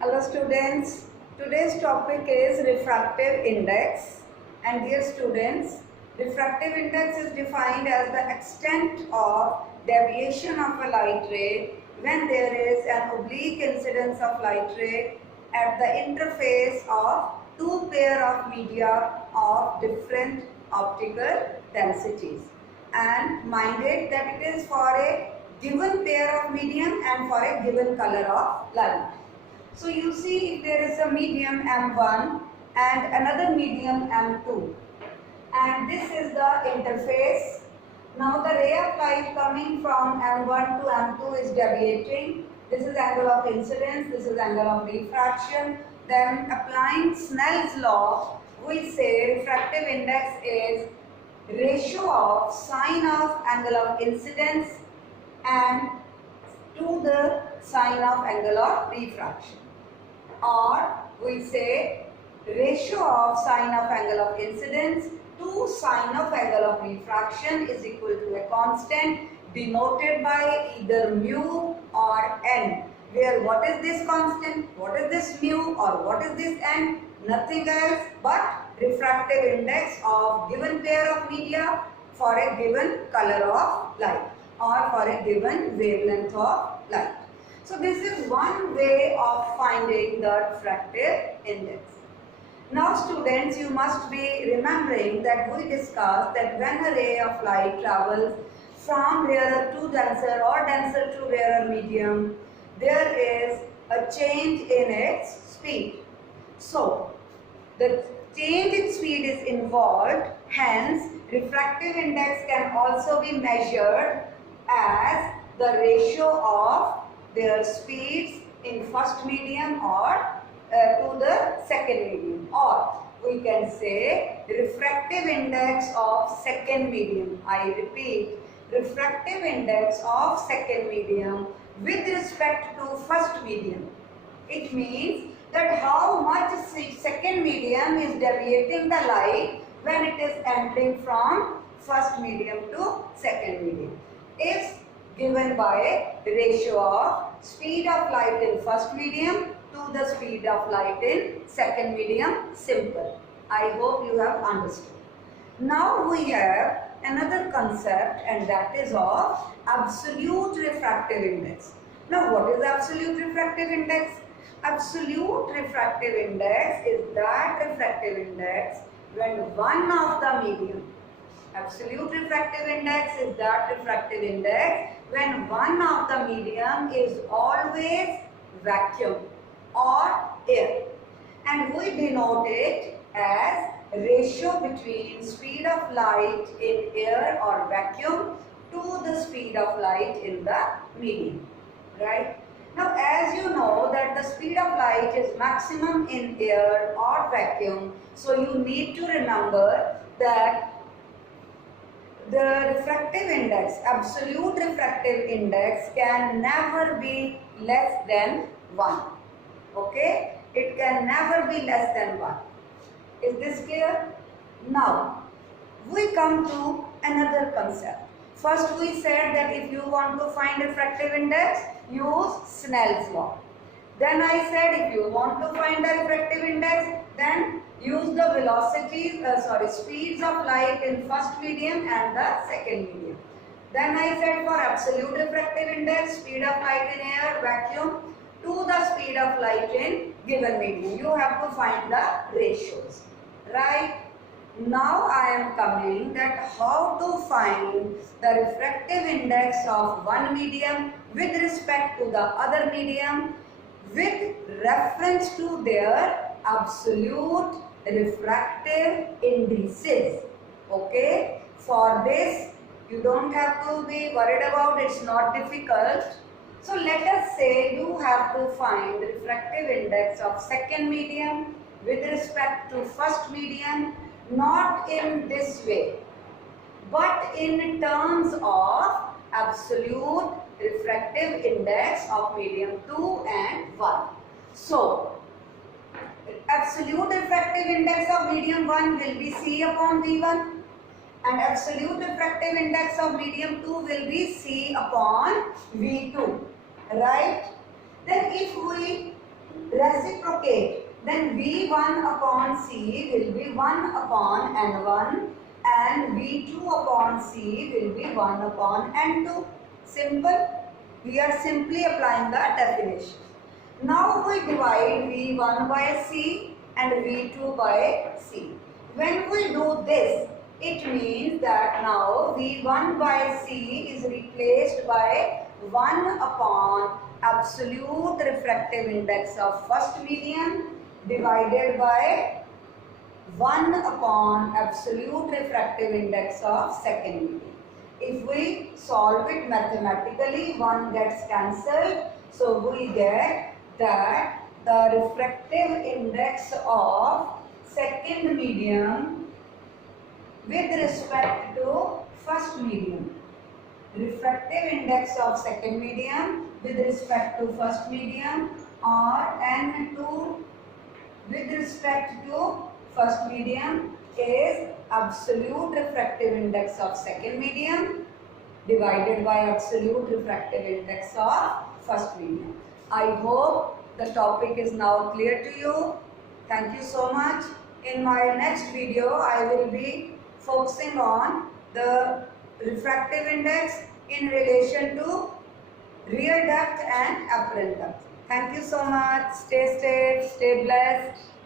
Hello students, today's topic is refractive index, and dear students, refractive index is defined as the extent of deviation of a light ray when there is an oblique incidence of light ray at the interface of two pair of media of different optical densities, and mind it that it is for a given pair of medium and for a given color of light. So you see, if there is a medium M1 and another medium M2, and this is the interface. Now the ray of light coming from M1 to M2 is deviating. This is angle of incidence, this is angle of refraction. Then applying Snell's law, we say refractive index is ratio of sine of angle of incidence and to the sine of angle of refraction, or we say ratio of sine of angle of incidence to sine of angle of refraction is equal to a constant denoted by either mu or n, where what is this constant, what is this mu, or what is this n? Nothing else but refractive index of given pair of media for a given color of light or for a given wavelength of light. So this is one way of finding the refractive index. Now students, you must be remembering that we discussed that when a ray of light travels from rarer to denser or denser to rarer medium, there is a change in its speed. So the change in speed is involved, hence refractive index can also be measured as the ratio of their speeds in first medium or to the second medium, or we can say refractive index of second medium. I repeat, refractive index of second medium with respect to first medium. It means that how much second medium is deviating the light when it is entering from first medium to second medium is given by a ratio of speed of light in first medium to the speed of light in second medium. Simple. I hope you have understood. Now we have another concept, and that is of absolute refractive index. Now what is absolute refractive index? Absolute refractive index is that refractive index when one of the medium. Absolute refractive index is that refractive index when one of the medium is always vacuum or air, and we denote it as ratio between speed of light in air or vacuum to the speed of light in the medium, right? Now as you know that the speed of light is maximum in air or vacuum, so you need to remember that the refractive index, absolute refractive index, can never be less than 1. Okay? It can never be less than 1. Is this clear? Now, we come to another concept. First we said that if you want to find refractive index, use Snell's law. Then I said if you want to find the refractive index, then use the speeds of light in first medium and the second medium. Then I said for absolute refractive index, speed of light in air, vacuum to the speed of light in given medium. You have to find the ratios, right? Now I am coming that how to find the refractive index of one medium with respect to the other medium with reference to their absolute refractive indices. Okay, for this you don't have to be worried about, it's not difficult. So let us say you have to find refractive index of second medium with respect to first medium, not in this way but in terms of absolute refractive index of medium 2 and 1. So absolute refractive index of medium 1 will be C upon V1 and absolute refractive index of medium 2 will be C upon V2, right? Then if we reciprocate, then V1 upon C will be 1 upon N1 and V2 upon C will be 1 upon N2. Simple. We are simply applying the definition. Now we divide V1 by C and V2 by C. When we do this, it means that now V1 by C is replaced by 1 upon absolute refractive index of first medium divided by 1 upon absolute refractive index of second medium. If we solve it mathematically, 1 gets cancelled. So we get that the refractive index of second medium with respect to first medium. Refractive index of second medium with respect to first medium, or N2 with respect to first medium is absolute refractive index of second medium divided by absolute refractive index of first medium. I hope the topic is now clear to you. Thank you so much. In my next video, I will be focusing on the refractive index in relation to real depth and apparent depth. Thank you so much. Stay safe, stay blessed.